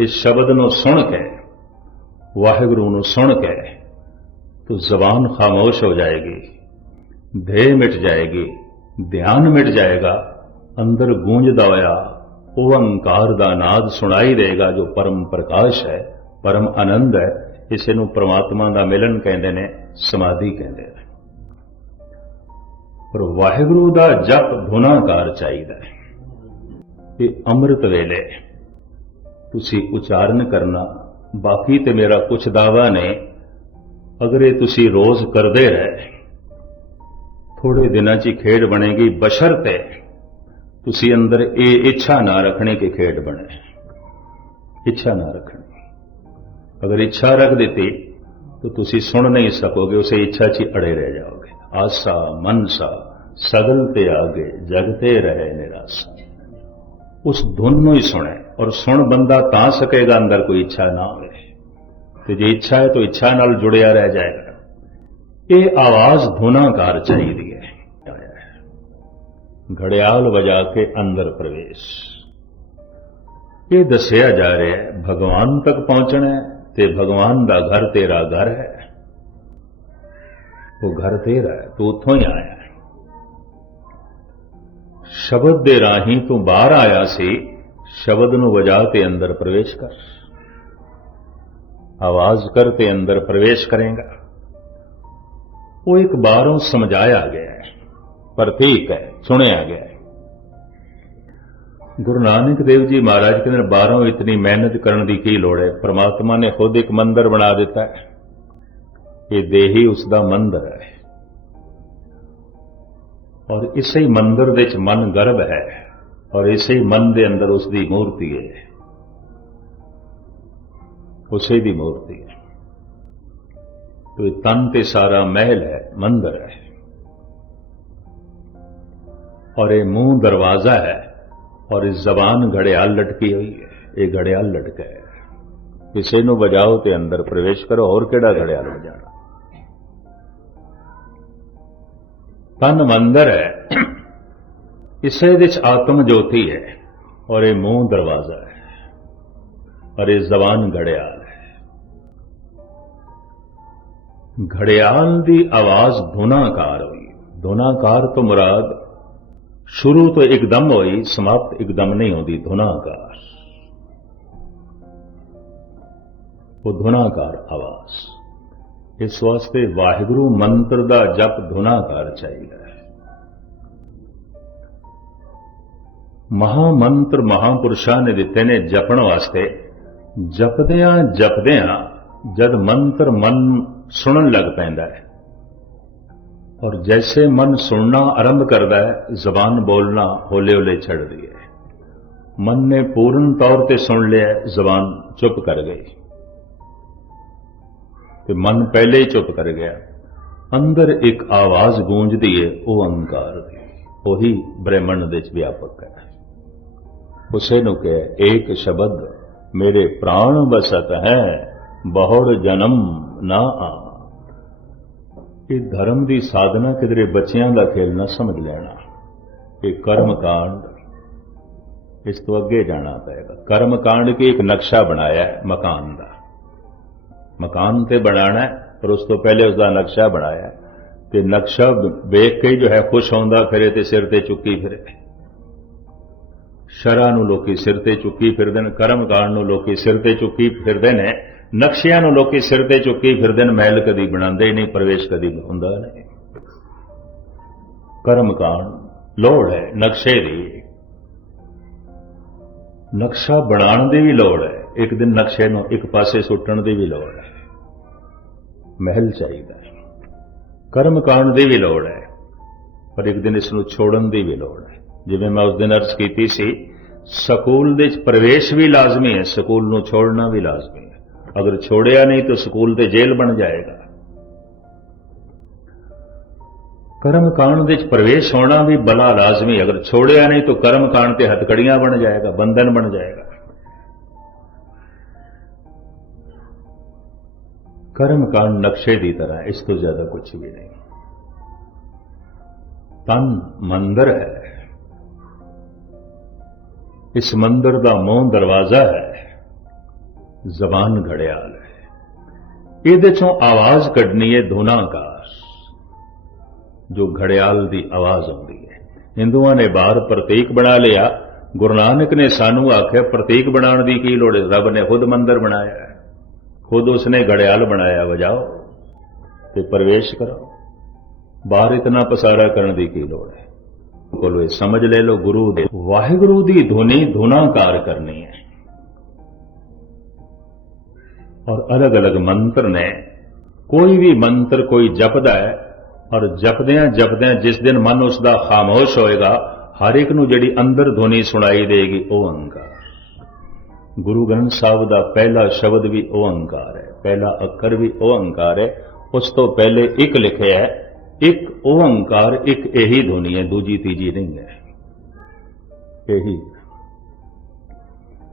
ਇਸ ਸ਼ਬਦ ਨੂੰ ਸੁਣ ਕੇ, ਵਾਹਿਗੁਰੂ ਨੂੰ ਸੁਣ ਕੇ, ਤੋ ਜ਼ਬਾਨ ਖਾਮੋਸ਼ ਹੋ ਜਾਏਗੀ, ਦੇਹ ਮਿਟ ਜਾਏਗੀ, ਧਿਆਨ ਮਿਟ ਜਾਏਗਾ, ਅੰਦਰ ਗੂੰਜਦਾ ਹੋਇਆ ਉਹ ਅੰਕਾਰ ਦਾ ਨਾਦ ਸੁਣਾਈ ਦੇਗਾ ਜੋ ਪਰਮ ਪ੍ਰਕਾਸ਼ ਹੈ, ਪਰਮ ਆਨੰਦ ਹੈ, ਇਸੇ ਨੂੰ ਪ੍ਰਮਾਤਮਾ ਦਾ ਮਿਲਨ ਕਹਿੰਦੇ ਨੇ, ਸਮਾਧੀ ਕਹਿੰਦੇ ਨੇ। ਪਰ ਵਾਹਿਗੁਰੂ ਦਾ ਜਪ ਧੁਨਾਕਾਰ ਚਾਹੀਦਾ ਹੈ। ਇਹ ਅੰਮ੍ਰਿਤ ਵੇਲੇ ਤੁਸੀਂ ਉਚਾਰਨ ਕਰਨਾ, ਬਾਕੀ ਤੇ ਮੇਰਾ ਕੁਛ ਦਾਵਾ ਨੇ, ਅਗਰ ਇਹ ਤੁਸੀਂ ਰੋਜ਼ ਕਰਦੇ ਰਹੇ, ਥੋੜੇ ਦਿਨਾਂ 'ਚ ਹੀ ਖੇਡ ਬਣੇਗੀ ਬਸ਼ਰ ਤੇ, ਤੁਸੀਂ ਅੰਦਰ ਇਹ ਇੱਛਾ ਨਾ ਰੱਖਣੇ ਕਿ ਖੇਡ ਬਣੇ। ਇੱਛਾ ਨਾ ਰੱਖਣੀ। ਅਗਰ ਇੱਛਾ ਰੱਖ ਦਿੱਤੀ, ਤਾਂ ਤੁਸੀਂ ਸੁਣ ਨਹੀਂ ਸਕੋਗੇ, ਉਸੇ ਇੱਛਾ 'ਚ ਹੀ ਅੜੇ ਰਹਿ ਜਾਓਗੇ। ਆਸਾ, ਮਨਸਾ, ਸਗਲ ਤੇ ਆਗੇ, ਜਗਤੇ ਰਹੇ ਨਿਰਾਸਾ। ਉਸ ਧੁਨ ਨੂੰ ਹੀ ਸੁਣੇ ਔਰ ਸੁਣ ਬੰਦਾ ਤਾਂ ਸਕੇਗਾ ਅੰਦਰ ਕੋਈ ਇੱਛਾ ਨਾ ਹੋਵੇ। ਤੇ ਜੇ ਇੱਛਾ ਹੈ ਤਾਂ ਇੱਛਾ ਨਾਲ ਜੁੜਿਆ ਰਹਿ ਜਾਏਗਾ। ਇਹ ਆਵਾਜ਼ ਧੁਨਾਕਾਰ ਚਾਹੀਦੀ ਹੈ। ਘੜਿਆਲ ਵਜਾ ਕੇ ਅੰਦਰ ਪ੍ਰਵੇਸ਼। ਇਹ ਦੱਸਿਆ ਜਾ ਰਿਹਾ ਹੈ, ਭਗਵਾਨ ਤੱਕ ਪਹੁੰਚਣਾ ਹੈ ਤੇ ਭਗਵਾਨ ਦਾ ਘਰ ਤੇਰਾ ਘਰ ਹੈ। ਉਹ ਘਰ ਤੇਰਾ ਹੈ, ਤੂੰ ਉੱਥੋਂ ਹੀ ਆਇਆ ਸ਼ਬਦ ਦੇ ਰਾਹੀਂ ਤੂੰ ਬਾਹਰ ਆਇਆ ਸੀ ਸ਼ਬਦ ਨੂੰ ਵਜਾ ਤੇ ਅੰਦਰ ਪ੍ਰਵੇਸ਼ ਕਰ। ਆਵਾਜ਼ ਕਰ ਤੇ ਅੰਦਰ ਪ੍ਰਵੇਸ਼ ਕਰੇਗਾ। ਉਹ ਇੱਕ ਬਾਹਰੋਂ ਸਮਝਾਇਆ ਗਿਆ ਹੈ, ਪਰ ਹੈ, ਸੁਣਿਆ ਗਿਆ ਹੈ। ਗੁਰੂ ਨਾਨਕ ਦੇਵ ਜੀ ਮਹਾਰਾਜ ਕਹਿੰਦੇ ਨੇ, ਬਾਹਰੋਂ ਇਤਨੀ ਮਿਹਨਤ ਕਰਨ ਦੀ ਕੀ ਲੋੜ ਹੈ? ਪ੍ਰਮਾਤਮਾ ਨੇ ਖੁਦ ਇੱਕ ਮੰਦਰ ਬਣਾ ਦਿੱਤਾ ਹੈ। ਇਹ ਦੇਹੀ ਉਸ ਦਾ ਮੰਦਰ ਹੈ। ਔਰ ਇਸੇ ਹੀ ਮੰਦਰ ਦੇ ਵਿੱਚ ਮਨ ਗਰਭ ਹੈ। ਔਰ ਇਸੇ ਮਨ ਦੇ ਅੰਦਰ ਉਸ ਦੀ ਮੂਰਤੀ ਹੈ। ਉਸੇ ਦੀ ਮੂਰਤੀ ਹੈ। ਤੇ ਤਨ ਤੇ ਸਾਰਾ ਮਹਿਲ ਹੈ, ਮੰਦਰ ਹੈ। ਔਰ ਇਹ ਮੂੰਹ ਦਰਵਾਜ਼ਾ ਹੈ, ਔਰ ਇਸ ਜ਼ਬਾਨ ਘੜਿਆਲ ਲਟਕੀ ਹੋਈ ਹੈ। ਇਹ ਘੜਿਆਲ ਲਟਕਾ ਹੈ। ਕਿਸੇ ਨੂੰ ਵਜਾਓ ਤੇ ਅੰਦਰ ਪ੍ਰਵੇਸ਼ ਕਰੋ, ਹੋਰ ਕਿਹੜਾ ਘੜਿਆਲ ਵਜਾਣਾ? ਤਨ ਮੰਦਰ ਹੈ। ਇਸੇ ਵਿੱਚ ਆਤਮ ਜੋਤੀ ਹੈ ਔਰ ਇਹ ਮੂੰਹ ਦਰਵਾਜ਼ਾ ਹੈ ਔਰ ਇਹ ਜ਼ਬਾਨ ਘੜਿਆਲ ਹੈ। ਘੜਿਆਲ ਦੀ ਆਵਾਜ਼ ਧੁਨਾਕਾਰ ਹੋਈ। ਧੁਨਾਕਾਰ ਤੋਂ ਮੁਰਾਦ ਸ਼ੁਰੂ ਤੋਂ ਇੱਕਦਮ ਹੋਈ, ਸਮਾਪਤ ਇੱਕਦਮ ਨਹੀਂ ਹੁੰਦੀ, ਧੁਨਾਕਾਰ। ਉਹ ਧੁਨਾਕਾਰ ਆਵਾਜ਼। ਇਸ ਵਾਸਤੇ ਵਾਹਿਗੁਰੂ ਮੰਤਰ ਦਾ ਜਪ ਧੁਨਾਕਾਰ ਚਾਹੀਦਾ ਹੈ। ਮਹਾ ਮੰਤਰ ਮਹਾਪੁਰਸ਼ਾਂ ਨੇ ਦਿੱਤੇ ਨੇ ਜਪਣ ਵਾਸਤੇ। ਜਪਦਿਆਂ ਜਪਦਿਆਂ ਜਦ ਮੰਤਰ ਮਨ ਸੁਣਨ ਲੱਗ ਪੈਂਦਾ ਹੈ। ਔਰ ਜੈਸੇ ਮਨ ਸੁਣਨਾ ਆਰੰਭ ਕਰਦਾ ਹੈ, ਜ਼ਬਾਨ ਬੋਲਣਾ ਹੌਲੇ-ਹੌਲੇ ਛੱਡਦੀ ਹੈ। ਮਨ ਨੇ ਪੂਰਨ ਤੌਰ ਤੇ ਸੁਣ ਲਿਆ, ਜ਼ਬਾਨ ਚੁੱਪ ਕਰ ਗਈ। ਤੇ ਮਨ ਪਹਿਲੇ ਹੀ ਚੁੱਪ ਕਰ ਗਿਆ। ਅੰਦਰ ਇੱਕ ਆਵਾਜ਼ ਗੂੰਜਦੀ ਹੈ, ਉਹ ਅਹੰਕਾਰ ਦੀ। ਉਹੀ ਬ੍ਰਹਮਣ ਦੇ ਵਿੱਚ ਵਿਆਪਕ ਹੈ। ਉਸੇ ਨੂੰ ਕਹੇ, ਏਕ ਸ਼ਬਦ, ਮੇਰੇ ਪ੍ਰਾਣ ਵਸਤ ਹੈ, ਬਹੁੜ ਜਨਮ ਨਾ ਆ। ਇਹ ਧਰਮ ਦੀ ਸਾਧਨਾ ਕਿਦਰੇ ਬੱਚਿਆਂ ਦਾ ਖੇਲ ਨਾ ਸਮਝ ਲੈਣਾ। ਇਹ ਕਰਮ ਕਾਂਡ ਇਸ ਤੋਂ ਅੱਗੇ ਜਾਣਾ ਪਏਗਾ। ਕਰਮ ਕਾਂਡ ਕੇ ਇੱਕ ਨਕਸ਼ਾ ਬਣਾਇਆ ਹੈ, ਮਕਾਨ ਦਾ। ਮਕਾਨ ਤੇ ਬਣਾਣਾ ਹੈ, ਪਰ ਉਸ ਤੋਂ ਪਹਿਲੇ ਉਸ ਦਾ ਨਕਸ਼ਾ ਬਣਾਇਆ ਤੇ ਨਕਸ਼ਾ ਵੇਖ ਕੇ ਜੋ ਹੈ ਖੁਸ਼ ਹੁੰਦਾ, ਫਿਰੇ ਤੇ ਸਿਰ ਤੇ ਚੁੱਕੀ ਫਿਰੇ। ਸ਼ਰਾ ਨੂੰ ਲੋਕੀ ਸਿਰ ਤੇ ਚੁੱਕੀ ਫਿਰਦੇ ਨੇ ਕਰਮ ਕਾਂਡ ਨੂੰ ਲੋਕੀ ਸਿਰ ਤੇ ਚੁੱਕੀ ਫਿਰਦੇ ਨੇ, ਨਕਸ਼ਿਆਂ ਨੂੰ ਲੋਕੀ ਸਿਰ ਤੇ ਚੁੱਕੀ ਫਿਰਦੇ ਨੇ, ਮਹਿਲ ਕਦੀ ਬਣਾਉਂਦੇ ਨਹੀਂ, ਪ੍ਰਵੇਸ਼ ਕਦੀ ਹੁੰਦਾ ਨਹੀਂ। ਕਰਮ ਕਾਂਡ ਲੋੜ ਹੈ ਨਕਸ਼ੇ ਦੀ। ਨਕਸ਼ਾ ਬਣਾਉਣ ਦੀ ਵੀ ਲੋੜ ਹੈ, ਇੱਕ ਦਿਨ ਨਕਸ਼ੇ ਨੂੰ ਇੱਕ ਪਾਸੇ ਸੁੱਟਣ ਦੀ ਵੀ ਲੋੜ ਹੈ। ਮਹਿਲ ਚਾਹੀਦਾ ਕਰਮ ਕਾਂਡ ਦੀ ਵੀ ਲੋੜ ਹੈ, ਪਰ ਇੱਕ ਦਿਨ ਇਸ ਨੂੰ ਛੋੜਨ ਦੀ ਵੀ ਲੋੜ ਹੈ। ਜਿਵੇਂ ਮੈਂ ਉਸ ਦਿਨ ਅਰਜ਼ ਕੀਤੀ ਸੀ ਸਕੂਲ ਦੇ ਵਿੱਚ ਪ੍ਰਵੇਸ਼ ਵੀ ਲਾਜ਼ਮੀ ਹੈ, ਸਕੂਲ ਨੂੰ ਛੋੜਨਾ ਵੀ ਲਾਜ਼ਮੀ ਹੈ। ਅਗਰ ਛੋੜਿਆ ਨਹੀਂ ਤਾਂ ਸਕੂਲ ਤੇ ਜੇਲ੍ਹ ਬਣ ਜਾਏਗਾ। ਕਰਮ ਕਾਂਡ ਦੇ ਵਿੱਚ ਪ੍ਰਵੇਸ਼ ਹੋਣਾ ਵੀ ਬਲਾ ਲਾਜ਼ਮੀ ਅਗਰ ਛੋੜਿਆ ਨਹੀਂ ਤਾਂ ਕਰਮ ਕਾਂਡ ਤੇ ਹਥਕੜੀਆਂ ਬਣ ਜਾਏਗਾ, ਬੰਧਨ ਬਣ ਜਾਏਗਾ। ਕਰਮ ਕਾਂਡ ਨਕਸ਼ੇ ਦੀ ਤਰ੍ਹਾਂ, ਇਸ ਤੋਂ ਜ਼ਿਆਦਾ ਕੁਝ ਵੀ ਨਹੀਂ। ਤਨ ਮੰਦਰ ਹੈ। ਇਸ ਮੰਦਰ ਦਾ ਮੂੰਹ ਦਰਵਾਜ਼ਾ ਹੈ। ਜ਼ਬਾਨ ਘੜਿਆਲ ਹੈ। ਇਹਦੇ ਚੋਂ ਆਵਾਜ਼ ਕੱਢਣੀ ਹੈ ਧੁਨਾਕਾਰ। ਜੋ ਘੜਿਆਲ ਦੀ ਆਵਾਜ਼ ਆਉਂਦੀ ਹੈ ਹਿੰਦੂਆਂ ਨੇ ਬਾਹਰ ਪ੍ਰਤੀਕ ਬਣਾ ਲਿਆ। ਗੁਰੂ ਨਾਨਕ ਨੇ ਸਾਨੂੰ ਆਖਿਆ, ਪ੍ਰਤੀਕ ਬਣਾਉਣ ਦੀ ਕੀ ਲੋੜ ਹੈ ਰੱਬ ਨੇ ਖੁਦ ਮੰਦਰ ਬਣਾਇਆ ਹੈ। ਖੁਦ ਉਸਨੇ ਘੜਿਆਲ ਬਣਾਇਆ, ਵਜਾਓ ਤੇ ਪ੍ਰਵੇਸ਼ ਕਰੋ ਬਾਹਰ ਇਤਨਾ ਪਸਾਰਾ ਕਰਨ ਦੀ ਕੀ ਲੋੜ ਹੈ ਕੋਲੋਂ ਇਹ ਸਮਝ ਲੈ ਲਓ ਗੁਰੂ ਦੇ। ਵਾਹਿਗੁਰੂ ਦੀ ਧੁਨੀ ਧੁਨਾਕਾਰ ਕਰਨੀ ਹੈ। ਔਰ ਅਲੱਗ-ਅਲੱਗ ਮੰਤਰ ਨੇ। ਕੋਈ ਵੀ ਮੰਤਰ ਕੋਈ ਜਪਦਾ ਹੈ, ਔਰ ਜਪਦਿਆਂ ਜਪਦਿਆਂ ਜਿਸ ਦਿਨ ਮਨ ਉਸ ਦਾ ਖਾਮੋਸ਼ ਹੋਏਗਾ, ਹਰ ਇੱਕ ਨੂੰ ਜਿਹੜੀ ਅੰਦਰ ਧੁਨੀ ਸੁਣਾਈ ਦੇਗੀ, ਉਹ ਓੰਕਾਰ ਗੁਰੂ ਗ੍ਰੰਥ ਸਾਹਿਬ ਦਾ ਪਹਿਲਾ ਸ਼ਬਦ ਵੀ ਉਹ ਓੰਕਾਰ ਹੈ, ਪਹਿਲਾ ਅੱਖਰ ਵੀ ਉਹ ਓੰਕਾਰ ਹੈ, ਉਸ ਤੋਂ ਪਹਿਲੇ ਇੱਕ ਲਿਖਿਆ ਹੈ ਇੱਕ ਓੰਕਾਰ ਇੱਕ ਇਹੀ ਧੁਨੀ ਹੈ, ਦੂਜੀ, ਤੀਜੀ ਨਹੀਂ ਹੈ। ਇਹੀ।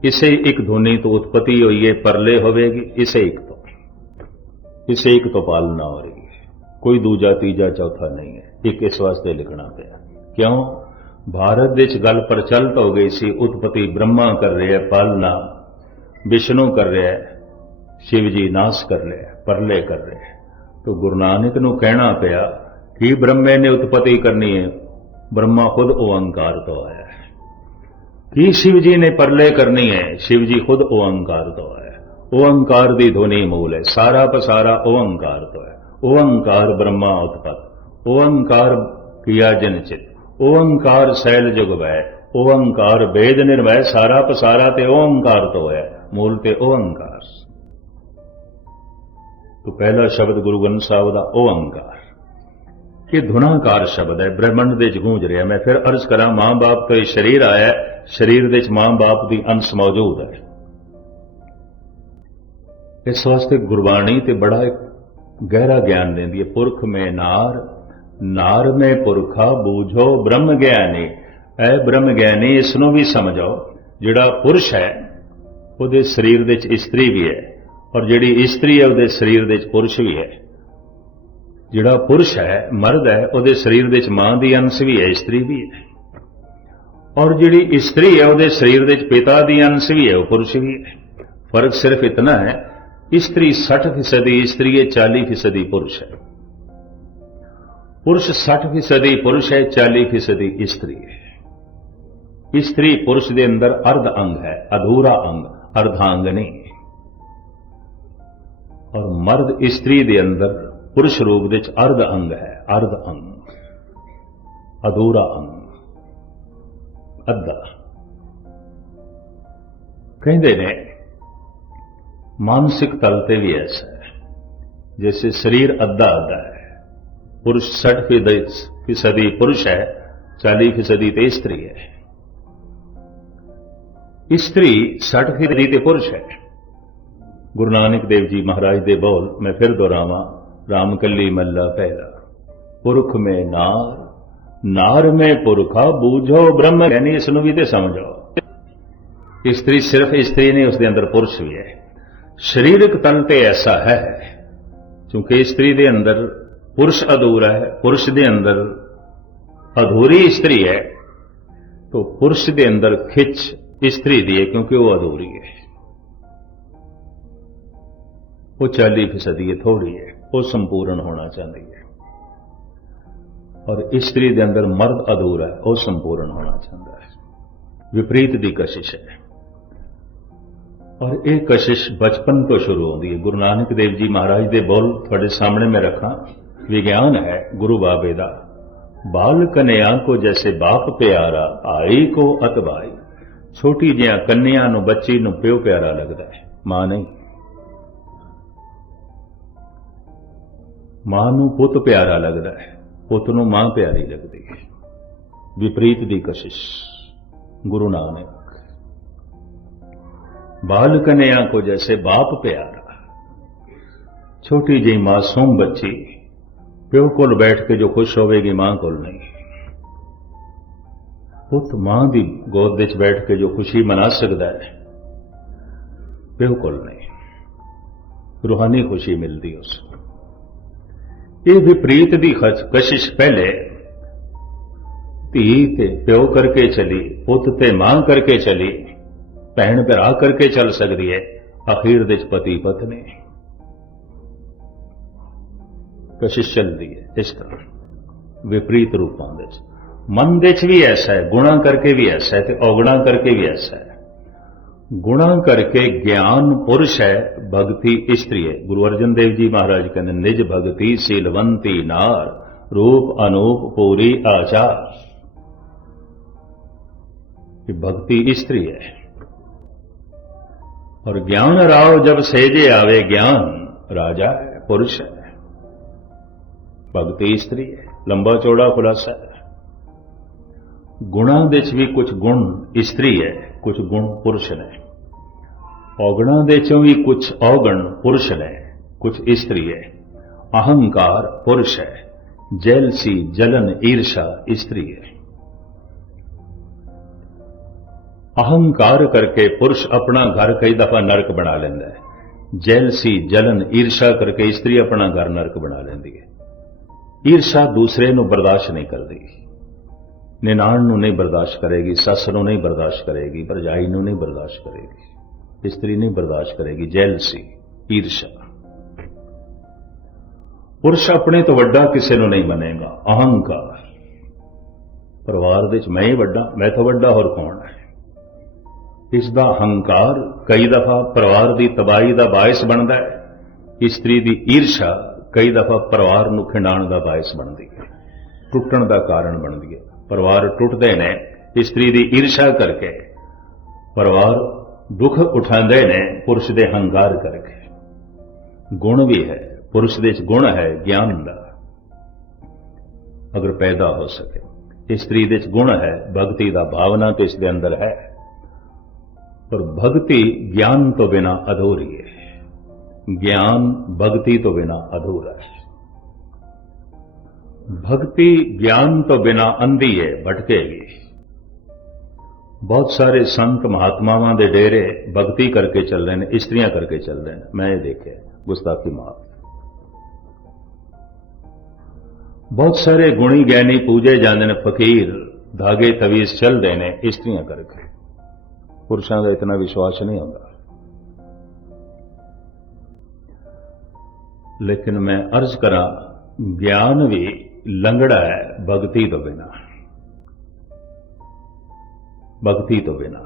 ਇਸੇ ਇੱਕ ਧੁਨੀ ਤੋਂ ਉਤਪਤੀ ਹੋਈ ਹੈ, ਪਰਲੇ ਹੋਵੇਗੀ, ਇਸੇ ਇੱਕ ਤੋਂ। ਇਸੇ ਇੱਕ ਤੋਂ ਪਾਲਣਾ ਹੋ ਰਹੀ ਹੈ। ਕੋਈ ਦੂਜਾ, ਤੀਜਾ, ਚੌਥਾ ਨਹੀਂ ਹੈ। ਇੱਕ ਇਸ ਵਾਸਤੇ ਲਿਖਣਾ ਪਿਆ। ਕਿਉਂ? ਭਾਰਤ ਵਿੱਚ ਗੱਲ ਪ੍ਰਚਲਿਤ ਹੋ ਗਈ ਸੀ, ਉਤਪਤੀ ਬ੍ਰਹਮਾ ਕਰ ਰਿਹਾ ਪਾਲਣਾ, ਵਿਸ਼ਨੂੰ ਕਰ ਰਿਹਾ ਹੈ ਸ਼ਿਵ ਜੀ ਨਾਸ ਕਰ ਰਿਹਾ ਪਰਲੇ ਕਰ ਰਿਹਾ ਤੋ ਗੁਰੂ ਨਾਨਕ ਨੂੰ ਕਹਿਣਾ ਪਿਆ ਕਿ ਬ੍ਰਹਮੇ ਨੇ ਉਤਪਤੀ ਕਰਨੀ ਹੈ ਬ੍ਰਹਮਾ ਖੁਦ ਓੰਕਾਰ ਤੋਂ ਆਇਆ ਹੈ ਕੀ ਸ਼ਿਵ ਜੀ ਨੇ ਪਰਲੇ ਕਰਨੀ ਹੈ ਸ਼ਿਵ ਜੀ ਖੁਦ ਓੰਕਾਰ ਤੋਂ ਆਇਆ ਹੈ ਓੰਕਾਰ ਦੀ ਧੁਨੀ ਮੂਲ ਹੈ ਸਾਰਾ ਪਸਾਰਾ ਓੰਕਾਰ ਤੋਂ ਹੈ ਓੰਕਾਰ ਬ੍ਰਹਮਾ ਉਤਪਤ ਓੰਕਾਰ ਕੀਆ ਜਨ ਚਿਤ ਓੰਕਾਰ ਸੈਲ ਜੁਗ ਵੈ ਓੰਕਾਰ ਵੇਦ ਨਿਰਵੈ ਸਾਰਾ ਪਸਾਰਾ ਤੇ ਓੰਕਾਰ ਤੋਂ ਹੈ ਮੂਲ ਤੇ ਓੰਕਾਰ तो पहला शब्द गुरु ग्रंथ ਸਾਹਿਬ ਦਾ ਓੰਕਾਰ ਇਹ ਧੁਨਾਕਾਰ ਸ਼ਬਦ ਹੈ, ਬ੍ਰਹਮੰਡ ਦੇ ਵਿੱਚ ਗੂੰਜ ਰਿਹਾ। ਮੈਂ ਫਿਰ ਅਰਜ਼ ਕਰਾਂ, ਮਾਂ-ਬਾਪ ਤੋਂ ਇਹ ਸਰੀਰ ਆਇਆ ਸਰੀਰ ਦੇ ਵਿੱਚ ਮਾਂ-ਬਾਪ ਦੀ ਅੰਸ਼ ਮੌਜੂਦ ਹੈ। ਇਸ ਵਾਸਤੇ ਗੁਰਬਾਣੀ ਤੇ ਬੜਾ ਗਹਿਰਾ ਗਿਆਨ ਦਿੰਦੀ ਹੈ, ਪੁਰਖ ਮੇ ਨਾਰ ਨਾਰ ਮੈਂ ਪੁਰਖਾ, ਬੂਝੋ ਬ੍ਰਹਮ ਗਿਆਨੀ। ਐ ਬ੍ਰਹਮ ਗਿਆਨੀ, ਇਸ ਨੂੰ ਵੀ ਸਮਝੋ ਜਿਹੜਾ ਪੁਰਸ਼ ਹੈ, ਉਹਦੇ ਸਰੀਰ ਦੇ ਵਿੱਚ ਇਸਤਰੀ ਵੀ ਹੈ, ਔਰ ਜਿਹੜੀ ਇਸਤਰੀ ਹੈ, ਉਹਦੇ ਸਰੀਰ ਦੇ ਵਿੱਚ ਪੁਰਸ਼ ਵੀ ਹੈ। ਜਿਹੜਾ ਪੁਰਸ਼ ਹੈ, ਮਰਦ ਹੈ, ਉਹਦੇ ਸਰੀਰ ਵਿੱਚ ਮਾਂ ਦੀ ਅੰਸ਼ ਵੀ ਹੈ, ਇਸਤਰੀ ਵੀ ਹੈ। ਔਰ ਜਿਹੜੀ ਇਸਤਰੀ ਹੈ, ਉਹਦੇ ਸਰੀਰ ਵਿੱਚ ਪਿਤਾ ਦੀ ਅੰਸ਼ ਵੀ ਹੈ, ਉਹ ਪੁਰਸ਼ ਵੀ ਹੈ। ਫ਼ਰਕ ਸਿਰਫ ਇਤਨਾ ਹੈ, ਇਸਤਰੀ 60% ਇਸਤਰੀ ਹੈ 40% ਪੁਰਸ਼ ਹੈ। ਪੁਰਸ਼ 60% ਪੁਰਸ਼ ਹੈ 40% ਇਸਤਰੀ ਹੈ। ਇਸਤਰੀ ਪੁਰਸ਼ ਦੇ ਅੰਦਰ ਅਰਧ ਅੰਗ ਹੈ, ਅਧੂਰਾ ਅੰਗ ਅਰਧਾਂਗ ਨਹੀਂ ਔਰ ਮਰਦ ਇਸਤਰੀ ਦੇ ਅੰਦਰ ਪੁਰਸ਼ ਰੂਪ ਦੇ ਚ ਅਰਧ ਅੰਗ ਹੈ ਅਰਧ ਅੰਗ ਅਧੂਰਾ ਅੰਗ ਅੱਧਾ ਕਹਿੰਦੇ ਨੇ ਮਾਨਸਿਕ ਤਲ ਤੇ ਵੀ ਐਸਾ ਹੈ जैसे शरीर अद्धा अद्धा है पुरुष सठ फीसदी पुरुष है चालीस फीसदी तो स्त्री है स्त्री सठ फीसदी तो पुरुष है गुरु नानक देव जी महाराज दे बोल मैं फिर दोहरावा ਰਾਮ ਕੱਲੀ ਮੱਲਾ ਪਹਿਲਾ ਪੁਰਖ ਮੇ ਨਾਰ ਨਾਰ ਮੇ ਪੁਰਖਾ ਬੂਝੋ ਬ੍ਰਹਮ ਯਾਨੀ ਇਸ ਨੂੰ ਵੀ ਤੇ ਸਮਝੋ ਇਸਤਰੀ ਸਿਰਫ ਇਸਤਰੀ ਨਹੀਂ ਉਸ ਦੇ ਅੰਦਰ ਪੁਰਸ਼ ਵੀ ਹੈ ਸਰੀਰਕ ਤਲ ਤੇ ਐਸਾ ਹੈ ਕਿਉਂਕਿ ਇਸਤਰੀ ਦੇ ਅੰਦਰ ਪੁਰਸ਼ ਅਧੂਰਾ ਹੈ ਪੁਰਸ਼ ਦੇ ਅੰਦਰ ਅਧੂਰੀ ਇਸਤਰੀ ਹੈ तो पुरुष ਦੇ ਅੰਦਰ ਖਿੱਚ ਇਸਤਰੀ ਦੀ ਹੈ ਕਿਉਂਕਿ ਉਹ ਅਧੂਰੀ ਹੈ ਉਹ 40 ਫੀਸਦੀ ਹੈ ਥੋੜੀ ਹੈ ਉਹ ਸੰਪੂਰਨ ਹੋਣਾ ਚਾਹੁੰਦੀ ਹੈ। ਔਰ ਇਸਤਰੀ ਦੇ ਅੰਦਰ ਮਰਦ ਅਧੂਰਾ ਹੈ, ਉਹ ਸੰਪੂਰਨ ਹੋਣਾ ਚਾਹੁੰਦਾ ਹੈ। ਵਿਪਰੀਤ ਦੀ ਕਸ਼ਿਸ਼ ਹੈ। ਔਰ ਇਹ ਕਸ਼ਿਸ਼ ਬਚਪਨ ਤੋਂ ਸ਼ੁਰੂ ਹੁੰਦੀ ਹੈ। ਗੁਰੂ ਨਾਨਕ ਦੇਵ ਜੀ ਮਹਾਰਾਜ ਦੇ ਬੋਲ ਤੁਹਾਡੇ ਸਾਹਮਣੇ ਮੈਂ ਰੱਖਾਂ। ਵਿਗਿਆਨ ਹੈ ਗੁਰੂ ਬਾਬੇ ਦਾ। ਬਾਲ ਕਨਿਆ ਕੋ ਜੈਸੇ ਬਾਪ ਪਿਆਰਾ ਭਾਈ ਕੋ ਅਤਬਾਈ ਛੋਟੀ ਜਿਹਾ ਕੰਨਿਆ ਨੂੰ, ਬੱਚੀ ਨੂੰ ਪਿਓ ਪਿਆਰਾ ਲੱਗਦਾ ਹੈ। ਮਾਂ ਨਹੀਂ। ਮਾਂ ਨੂੰ ਪੁੱਤ ਪਿਆਰਾ ਲੱਗਦਾ ਹੈ, ਪੁੱਤ ਨੂੰ ਮਾਂ ਪਿਆਰੀ ਲੱਗਦੀ ਹੈ। ਵਿਪਰੀਤ ਦੀ ਕਸ਼ਿਸ਼, ਗੁਰੂ ਨਾਨਕ। ਬਾਲ ਕਨਿਆ ਕੋ ਜੈਸੇ ਬਾਪ ਪਿਆਰਾ। ਛੋਟੀ ਜਿਹੀ ਮਾਸੂਮ ਬੱਚੀ, ਪਿਓ ਕੋਲ ਬੈਠ ਕੇ ਜੋ ਖੁਸ਼ ਹੋਵੇਗੀ ਮਾਂ ਕੋਲ ਨਹੀਂ। ਪੁੱਤ ਮਾਂ ਦੀ ਗੋਦ ਵਿੱਚ ਬੈਠ ਕੇ ਜੋ ਖੁਸ਼ੀ ਮਨਾ ਸਕਦਾ ਹੈ, ਪਿਓ ਕੋਲ ਨਹੀਂ। ਰੂਹਾਨੀ ਖੁਸ਼ੀ ਮਿਲਦੀ ਉਸ ਨੂੰ। ਇਹ ਵਿਪਰੀਤ ਦੀ ਕਸ਼ਿਸ਼ ਪਹਿਲੇ, ਧੀ ਤੇ ਪਿਓ ਕਰਕੇ ਚਲੀ, ਪੁੱਤ ਤੇ ਮਾਂ ਕਰਕੇ ਚਲੀ, ਭੈਣ ਭਰਾ ਕਰਕੇ ਚੱਲ ਸਕਦੀ ਹੈ ਅਖੀਰ ਦੇ ਵਿੱਚ ਪਤੀ ਪਤਨੀ ਕਸ਼ਿਸ਼ ਚੱਲਦੀ ਹੈ ਇਸ ਤਰ੍ਹਾਂ, ਵਿਪਰੀਤ ਰੂਪਾਂ ਦੇ ਮਨ ਦੇ ਵਿੱਚ ਵੀ ਐਸਾ ਹੈ ਗੁਣਾ ਕਰਕੇ ਵੀ ਐਸਾ ਹੈ ਤੇ ਔਗਣਾ ਕਰਕੇ ਵੀ ਐਸਾ ਹੈ ਗੁਣਾ ਕਰਕੇ ਗਿਆਨ ਪੁਰਸ਼ ਹੈ ਭਗਤੀ ਇਸਤਰੀ ਹੈ ਗੁਰੂ ਅਰਜਨ ਦੇਵ ਜੀ ਮਹਾਰਾਜ ਕਹਿੰਦੇ ਨਿਜ ਭਗਤੀ ਸੀਲਵੰਤੀ ਨਾਰ ਰੂਪ ਅਨੂਪ ਪੂਰੀ ਆਚਾਰ कि भक्ति स्त्री है और ज्ञान राव जब सेजे आवे ज्ञान राजा है पुरुष है भक्ति स्त्री है लंबा चौड़ा खुलासा है गुणा ਦੇ ਚ ਵੀ ਕੁਝ ਗੁਣ ਇਸਤਰੀ ਹੈ ਕੁਝ ਗੁਣ ਪੁਰਸ਼ ਨੇ। ਔਗਣਾ ਦੇ ਚੋਂ ਵੀ ਕੁਝ ਔਗਣ ਪੁਰਸ਼ ਨੇ, ਕੁਝ ਇਸਤਰੀ ਹੈ। ਅਹੰਕਾਰ ਪੁਰਸ਼ ਹੈ ਜੈਲਸੀ ਜਲਨ ਈਰਸ਼ਾ ਇਸਤਰੀ ਹੈ। ਅਹੰਕਾਰ ਕਰਕੇ ਪੁਰਸ਼ ਆਪਣਾ ਘਰ ਕਈ ਦਫਾ ਨਰਕ ਬਣਾ ਲੈਂਦਾ ਹੈ। ਜੈਲਸੀ ਜਲਨ ਈਰਸ਼ਾ ਕਰਕੇ ਇਸਤਰੀ ਆਪਣਾ ਘਰ ਨਰਕ ਬਣਾ ਲੈਂਦੀ ਹੈ। ਈਰਸ਼ਾ ਦੂਸਰੇ ਨੂੰ ਬਰਦਾਸ਼ਤ ਨਹੀਂ ਕਰਦੀ। ਨਿਨਾਣ ਨੂੰ ਨਹੀਂ ਬਰਦਾਸ਼ਤ ਕਰੇਗੀ, ਸੱਸ ਨੂੰ ਨਹੀਂ ਬਰਦਾਸ਼ਤ ਕਰੇਗੀ, ਭਰਜਾਈ ਨੂੰ ਨਹੀਂ ਬਰਦਾਸ਼ਤ ਕਰੇਗੀ, ਇਸਤਰੀ ਨਹੀਂ ਬਰਦਾਸ਼ਤ ਕਰੇਗੀ, ਜੈਲਸੀ, ਈਰਸ਼ਾ। ਪੁਰਸ਼ ਆਪਣੇ ਤੋਂ ਵੱਡਾ ਕਿਸੇ ਨੂੰ ਨਹੀਂ ਮੰਨੇਗਾ, ਅਹੰਕਾਰ। ਪਰਿਵਾਰ ਦੇ ਵਿੱਚ ਮੈਂ ਹੀ ਵੱਡਾ, ਮੈਂ ਤੋਂ ਵੱਡਾ ਹੋਰ ਕੌਣ ਹੈ? ਇਸ ਦਾ ਹੰਕਾਰ ਕਈ ਦਫਾ ਪਰਿਵਾਰ ਦੀ ਤਬਾਹੀ ਦਾ ਬਾਇਸ ਬਣਦਾ ਹੈ, ਇਸਤਰੀ ਦੀ ਈਰਸ਼ਾ ਕਈ ਦਫਾ ਪਰਿਵਾਰ ਨੂੰ ਖਿੰਡਾਉਣ ਦਾ ਬਾਇਸ ਬਣਦੀ ਹੈ। ਟੁੱਟਣ ਦਾ ਕਾਰਨ ਬਣਦੀ ਹੈ ਪਰਿਵਾਰ ਟੁੱਟਦੇ ਨੇ, ਇਸਤਰੀ ਦੀ ਈਰਸ਼ਾ ਕਰਕੇ। ਪਰਿਵਾਰ ਦੁੱਖ ਉਠਾਉਂਦੇ ਨੇ, ਪੁਰਸ਼ ਦੇ ਹੰਕਾਰ ਕਰਕੇ। ਗੁਣ ਵੀ ਹੈ, ਪੁਰਸ਼ ਦੇ ਵਿੱਚ ਗੁਣ ਹੈ, ਗਿਆਨ ਦਾ। ਅਗਰ ਪੈਦਾ ਹੋ ਸਕੇ, ਇਸਤਰੀ ਦੇ ਵਿੱਚ ਗੁਣ ਹੈ, ਭਗਤੀ ਦਾ ਭਾਵਨਾ ਤੇ ਇਸ ਦੇ ਅੰਦਰ ਹੈ। ਪਰ ਭਗਤੀ ਗਿਆਨ ਤੋਂ ਬਿਨਾ ਅਧੂਰੀ ਹੈ। ਗਿਆਨ ਭਗਤੀ ਤੋਂ ਬਿਨਾ ਅਧੂਰਾ ਹੈ। ਭਗਤੀ ਗਿਆਨ ਤੋਂ ਬਿਨਾ ਅੰਧੀ ਹੈ ਭਟਕੇਗੀ ਬਹੁਤ ਸਾਰੇ ਸੰਤ ਮਹਾਤਮਾਵਾਂ ਦੇ ਡੇਰੇ ਭਗਤੀ ਕਰਕੇ ਚੱਲ ਰਹੇ ਨੇ, ਇਸਤਰੀਆਂ ਕਰਕੇ ਚੱਲ ਰਹੇ ਨੇ। ਮੈਂ ਇਹ ਦੇਖਿਆ, ਗੁਸਤਾਖੀ ਮਾਫ। ਬਹੁਤ ਸਾਰੇ ਗੁਣੀ ਗਿਆਨੀ ਪੂਜੇ ਜਾਂਦੇ ਨੇ, ਫਕੀਰ, ਧਾਗੇ ਤਵੀਜ਼ ਚੱਲਦੇ ਨੇ, ਇਸਤਰੀਆਂ ਕਰਕੇ। ਪੁਰਸ਼ਾਂ ਦਾ ਇਤਨਾ ਵਿਸ਼ਵਾਸ ਨਹੀਂ ਹੁੰਦਾ। ਲੇਕਿਨ ਮੈਂ ਅਰਜ਼ ਕਰਾਂ, ਗਿਆਨ ਵੀ ਲੰਗੜਾ ਹੈ, ਭਗਤੀ ਤੋਂ ਬਿਨਾ। ਭਗਤੀ ਤੋਂ ਬਿਨਾ।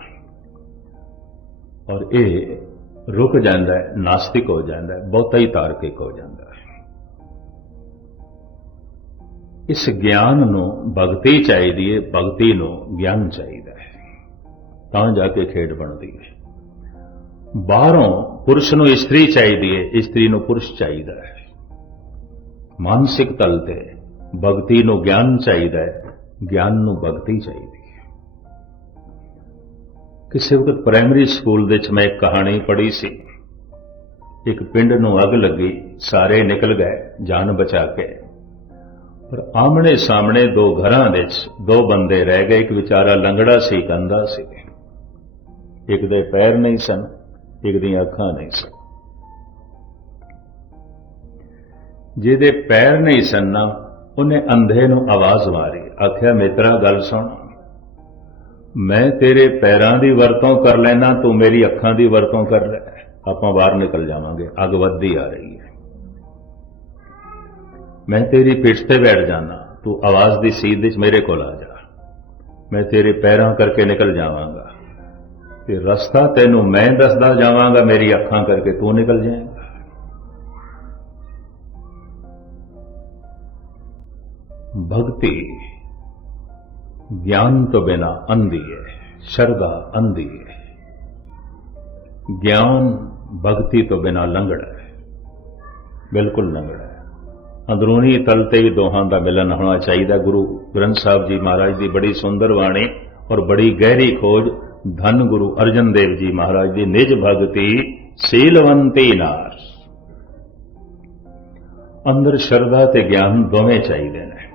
ਔਰ ਇਹ ਰੁਕ ਜਾਂਦਾ ਹੈ, ਨਾਸਤਿਕ ਹੋ ਜਾਂਦਾ ਹੈ, ਬਹੁਤਾ ਹੀ ਤਾਰਕਿਕ ਹੋ ਜਾਂਦਾ ਹੈ। ਇਸ ਗਿਆਨ ਨੂੰ ਭਗਤੀ ਚਾਹੀਦੀ ਹੈ, ਭਗਤੀ ਨੂੰ ਗਿਆਨ ਚਾਹੀਦਾ ਹੈ। ਤਾਂ ਜਾ ਕੇ ਖੇਡ ਬਣਦੀ ਹੈ। ਬਾਹਰੋਂ ਪੁਰਸ਼ ਨੂੰ ਇਸਤਰੀ ਚਾਹੀਦੀ ਹੈ, ਇਸਤਰੀ ਨੂੰ ਪੁਰਸ਼ ਚਾਹੀਦਾ ਹੈ। ਮਾਨਸਿਕ ਤਲ ਤੇ ਭਗਤੀ ਨੂੰ ਗਿਆਨ ਚਾਹੀਦਾ ਹੈ, ਗਿਆਨ ਨੂੰ ਭਗਤੀ ਚਾਹੀਦੀ ਹੈ। ਕਿਸੇ ਵਕਤ ਪ੍ਰਾਇਮਰੀ ਸਕੂਲ ਦੇ ਵਿੱਚ ਮੈਂ ਇੱਕ ਕਹਾਣੀ ਪੜ੍ਹੀ ਸੀ। ਇੱਕ ਪਿੰਡ ਨੂੰ ਅੱਗ ਲੱਗੀ, ਸਾਰੇ ਨਿਕਲ ਗਏ, ਜਾਨ ਬਚਾ ਕੇ। ਪਰ ਆਮਣੇ ਸਾਹਮਣੇ ਦੋ ਘਰਾਂ ਵਿੱਚ ਦੋ ਬੰਦੇ ਰਹਿ ਗਏ, ਇੱਕ ਵਿਚਾਰਾ ਲੰਗੜਾ ਸੀ ਕੰਦਾ ਸੀ। ਇੱਕ ਦੇ ਪੈਰ ਨਹੀਂ ਸਨ, ਇੱਕ ਦੀਆਂ ਅੱਖਾਂ ਨਹੀਂ ਸਨ। ਜਿਹਦੇ ਪੈਰ ਨਹੀਂ ਸਨ ਨਾ ਉਹਨੇ ਅੰਧੇ ਨੂੰ ਆਵਾਜ਼ ਮਾਰੀ, ਆਖਿਆ, ਮਿੱਤਰਾ, ਗੱਲ ਸੁਣ। ਮੈਂ ਤੇਰੇ ਪੈਰਾਂ ਦੀ ਵਰਤੋਂ ਕਰ ਲੈਣਾ ਤੂੰ ਮੇਰੀ ਅੱਖਾਂ ਦੀ ਵਰਤੋਂ ਕਰ ਲੈ। ਆਪਾਂ ਬਾਹਰ ਨਿਕਲ ਜਾਵਾਂਗੇ, ਅੱਗ ਵੱਧਦੀ ਆ ਰਹੀ ਹੈ। ਮੈਂ ਤੇਰੀ ਪਿੱਠ ਤੇ ਬੈਠ ਜਾਣਾ ਤੂੰ ਆਵਾਜ਼ ਦੀ ਸੀਧ ਵਿੱਚ ਮੇਰੇ ਕੋਲ ਆ ਜਾ। ਮੈਂ ਤੇਰੇ ਪੈਰਾਂ ਕਰਕੇ ਨਿਕਲ ਜਾਵਾਂਗਾ। ਤੇ ਰਸਤਾ ਤੈਨੂੰ ਮੈਂ ਦੱਸਦਾ ਜਾਵਾਂਗਾ, ਮੇਰੀ ਅੱਖਾਂ ਕਰਕੇ ਤੂੰ ਨਿਕਲ ਜਾਏਂਗਾ ਭਗਤੀ ਗਿਆਨ ਤੋਂ ਬਿਨਾ ਅੰਧੀ ਹੈ ਸ਼ਰਧਾ ਅੰਧੀ ਹੈ ਗਿਆਨ ਭਗਤੀ ਤੋਂ ਬਿਨਾ ਲੰਗੜਾ ਹੈ ਬਿਲਕੁਲ ਲੰਗੜਾ ਹੈ ਅੰਦਰੂਨੀ ਤਲ ਤੇ ਵੀ ਦੋਹਾਂ ਦਾ ਮਿਲਨ ਹੋਣਾ ਚਾਹੀਦਾ ਗੁਰੂ ਗ੍ਰੰਥ ਸਾਹਿਬ ਜੀ ਮਹਾਰਾਜ ਦੀ ਬੜੀ ਸੁੰਦਰ ਬਾਣੀ ਔਰ ਬੜੀ ਗਹਿਰੀ ਖੋਜ ਧੰਨ ਗੁਰੂ ਅਰਜਨ ਦੇਵ ਜੀ ਮਹਾਰਾਜ ਦੀ ਨਿਜ ਭਗਤੀ ਸੀਲਵੰਤੀ ਨਾਰ ਅੰਦਰ ਸ਼ਰਧਾ ਤੇ ਗਿਆਨ ਦੋਵੇਂ ਚਾਹੀਦੇ ਨੇ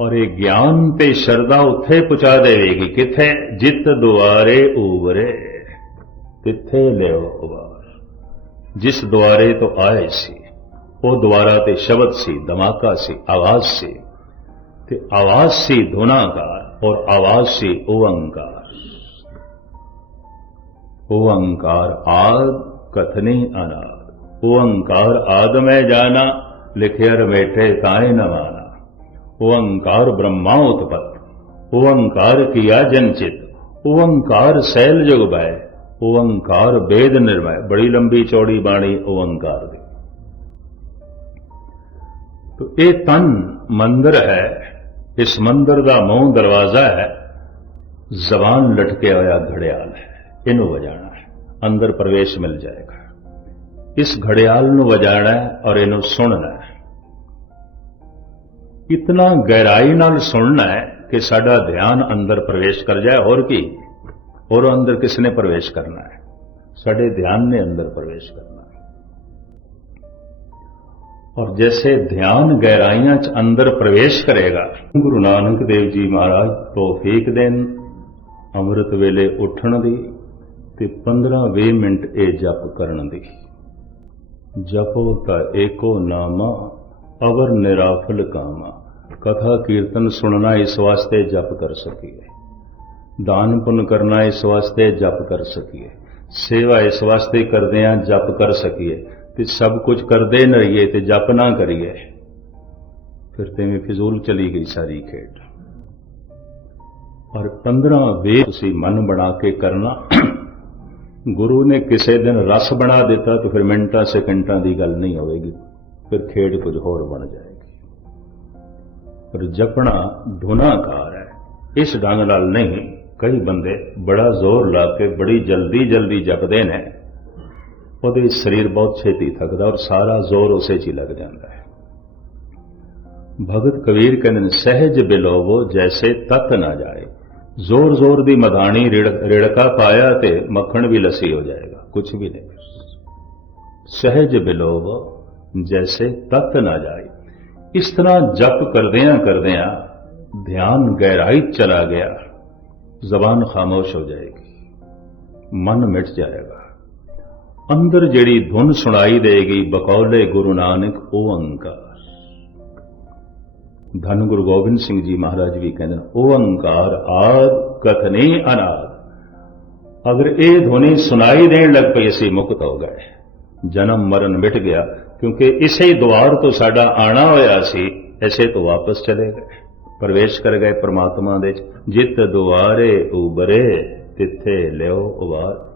ਔਰ ਇਹ ਗਿਆਨ ਤੇ ਸ਼ਰਧਾ ਉੱਥੇ ਪਹੁੰਚਾ ਦੇਵੇਗੀ, ਕਿੱਥੇ? ਜਿਤ ਦੁਆਰੇ ਉਬਰੇ ਤਿੱਥੇ ਲਿਓ ਉਬਾਰ? ਜਿਸ ਦੁਆਰੇ ਤੋਂ ਆਏ ਸੀ, ਉਹ ਦੁਆਰਾ ਤੇ ਸ਼ਬਦ ਸੀ, ਧਮਾਕਾ ਸੀ, ਆਵਾਜ਼ ਸੀ, ਤੇ ਆਵਾਜ਼ ਸੀ ਧੁਨਾਕਾਰ ਔਰ ਆਵਾਜ਼ ਸੀ ਓੰਕਾਰ ਓੰਕਾਰ ਆਦ ਕਥਨੀ ਅਨਾਦ। ਓੰਕਾਰ ਆਦ ਮੈਂ ਜਾਣਾ, ਲਿਖਿਆ ਰਮੇਠੇ ਤਾਏ ਨਵਾਨਾ ਓੰਕਾਰ ਬ੍ਰਹਮਾ ਉਤਪਤ ਓੰਕਾਰ ਕੀਆ ਜਨਚਿਤ ਓੰਕਾਰ ਸੈਲ ਜੁਗ ਬੈ ਓੰਕਾਰ ਵੇਦ ਨਿਰਮੈ ਬੜੀ ਲੰਬੀ ਚੌੜੀ ਬਾਣੀ ਓੰਕਾਰ ਦੀ। ਤੋ ਇਹ ਤਨ ਮੰਦਰ ਹੈ, ਇਸ ਮੰਦਰ ਦਾ ਮੂੰਹ ਦਰਵਾਜ਼ਾ ਹੈ, ਜ਼ਬਾਨ ਲਟਕਿਆ ਹੋਇਆ ਘੜਿਆਲ ਹੈ, ਇਹਨੂੰ ਵਜਾਣਾ ਹੈ, ਅੰਦਰ ਪ੍ਰਵੇਸ਼ ਮਿਲ ਜਾਏਗਾ। ਇਸ ਘੜਿਆਲ ਨੂੰ ਵਜਾਣਾ ਹੈ ਔਰ ਇਹਨੂੰ ਸੁਣਨਾ ਹੈ। ਇਤਨਾ ਗਹਿਰਾਈ ਨਾਲ ਸੁਣਨਾ ਹੈ ਕਿ ਸਾਡਾ ਧਿਆਨ ਅੰਦਰ ਪ੍ਰਵੇਸ਼ ਕਰ ਜਾਏ ਹੋਰ ਕੀ ਹੋਰ ਅੰਦਰ ਕਿਸ ਨੇ ਪ੍ਰਵੇਸ਼ ਕਰਨਾ ਹੈ ਸਾਡੇ ਧਿਆਨ ਨੇ ਅੰਦਰ ਪ੍ਰਵੇਸ਼ ਕਰਨਾ ਹੈ ਔਰ ਜੈਸੇ ਧਿਆਨ ਗਹਿਰਾਈਆਂ ਚ ਅੰਦਰ ਪ੍ਰਵੇਸ਼ ਕਰੇਗਾ ਗੁਰੂ ਨਾਨਕ ਦੇਵ ਜੀ ਮਹਾਰਾਜ ਤੋਫੀਕ ਦੇਣ ਅੰਮ੍ਰਿਤ ਵੇਲੇ ਉੱਠਣ ਦੀ ਤੇ 15-20 ਮਿੰਟ ਇਹ ਜਪ ਕਰਨ ਦੀ ਜਪੋ ਤਾਂ ਏਕੋ ਨਾਮਾ ਅਵਰ ਨਿਰਾਫਲ ਕਾਮਾ। ਕਥਾ ਕੀਰਤਨ ਸੁਣਨਾ ਇਸ ਵਾਸਤੇ ਜਪ ਕਰ ਸਕੀਏ। ਦਾਨ ਪੁੰਨ ਕਰਨਾ ਇਸ ਵਾਸਤੇ ਜਪ ਕਰ ਸਕੀਏ। ਸੇਵਾ ਇਸ ਵਾਸਤੇ ਕਰਦੇ ਆ ਜਪ ਕਰ ਸਕੀਏ ਤੇ ਸਭ ਕੁਝ ਕਰਦੇ ਨਾ ਰਹੀਏ ਤੇ ਜਪ ਨਾ ਕਰੀਏ। ਫਿਰ ਤੇ ਵੀ ਫਿਜ਼ੂਲ ਚਲੀ ਗਈ ਸਾਰੀ ਖੇਡ। ਔਰ 15 ਵੇ ਤੁਸੀਂ ਮਨ ਬਣਾ ਕੇ ਕਰਨਾ। ਗੁਰੂ ਨੇ ਕਿਸੇ ਦਿਨ ਰਸ ਬਣਾ ਦਿੱਤਾ ਤੇ ਫਿਰ ਮਿੰਟਾਂ ਸੈਕਿੰਟਾਂ ਦੀ ਗੱਲ ਨਹੀਂ ਹੋਵੇਗੀ। ਫਿਰ ਖੇਡ ਕੁਝ ਹੋਰ ਬਣ ਜਾਏਗੀ। ਪਰ ਜਪਣਾ ਧੁਨਾਕਾਰ ਹੈ। ਇਸ ਢੰਗ ਨਾਲ ਨਹੀਂ, ਕਈ ਬੰਦੇ ਬੜਾ ਜ਼ੋਰ ਲਾ ਕੇ ਬੜੀ ਜਲਦੀ ਜਲਦੀ ਜਪਦੇ ਨੇ। ਉਹਦੇ ਸਰੀਰ ਬਹੁਤ ਛੇਤੀ ਥੱਕਦਾ ਔਰ ਸਾਰਾ ਜ਼ੋਰ ਉਸੇ 'ਚ ਹੀ ਲੱਗ ਜਾਂਦਾ ਹੈ। ਭਗਤ ਕਬੀਰ ਕਹਿੰਦੇ ਨੇ, ਸਹਿਜ ਬਿਲੋਵੋ ਜੈਸੇ ਤਤ ਨਾ ਜਾਏ। ਜ਼ੋਰ ਜ਼ੋਰ ਦੀ ਮਧਾਣੀ ਰਿੜਕਾ ਪਾਇਆ ਤੇ ਮੱਖਣ ਵੀ ਲੱਸੀ ਹੋ ਜਾਏਗਾ। ਕੁਝ ਵੀ ਨਹੀਂ। ਸਹਿਜ ਬਿਲੋਵੋ ਜੈਸੇ ਤਤ ਨਾ ਜਾਏ ਇਸ ਤਰ੍ਹਾਂ ਜਪ ਕਰਦਿਆਂ ਕਰਦਿਆਂ ਧਿਆਨ ਗਹਿਰਾਈ ਚਲਾ ਗਿਆ ਜ਼ਬਾਨ ਖਾਮੋਸ਼ ਹੋ ਜਾਏਗੀ ਮਨ ਮਿਟ ਜਾਏਗਾ ਅੰਦਰ ਜਿਹੜੀ ਧੁਨ ਸੁਣਾਈ ਦੇਗੀ ਬਕੌਲੇ ਗੁਰੂ ਨਾਨਕ ਓੰਕਾਰ ਧੰਨ ਗੁਰੂ ਗੋਬਿੰਦ ਸਿੰਘ ਜੀ ਮਹਾਰਾਜ ਵੀ ਕਹਿੰਦੇ ਨੇ ਓੰਕਾਰ ਆਦ ਕਥਨੀ ਅਨਾਦ ਅਗਰ ਇਹ ਧੁਨੀ ਸੁਣਾਈ ਦੇਣ ਲੱਗ ਪਈ ਅਸੀਂ ਮੁਕਤ ਹੋ ਗਏ ਜਨਮ ਮਰਨ ਮਿਟ ਗਿਆ ਕਿਉਂਕਿ ਇਸੇ ਦੁਆਰ ਤੋਂ ਸਾਡਾ ਆਣਾ ਹੋਇਆ ਸੀ ਐਸੇ ਤੋਂ ਵਾਪਸ ਚਲੇ ਗਏ। ਪ੍ਰਵੇਸ਼ ਕਰ ਗਏ ਪ੍ਰਮਾਤਮਾ ਦੇ ਜਿਤ ਦੁਆਰੇ ਉਬਰੇ, ਤਿੱਥੇ ਲਿਓ ਉਵਾਰ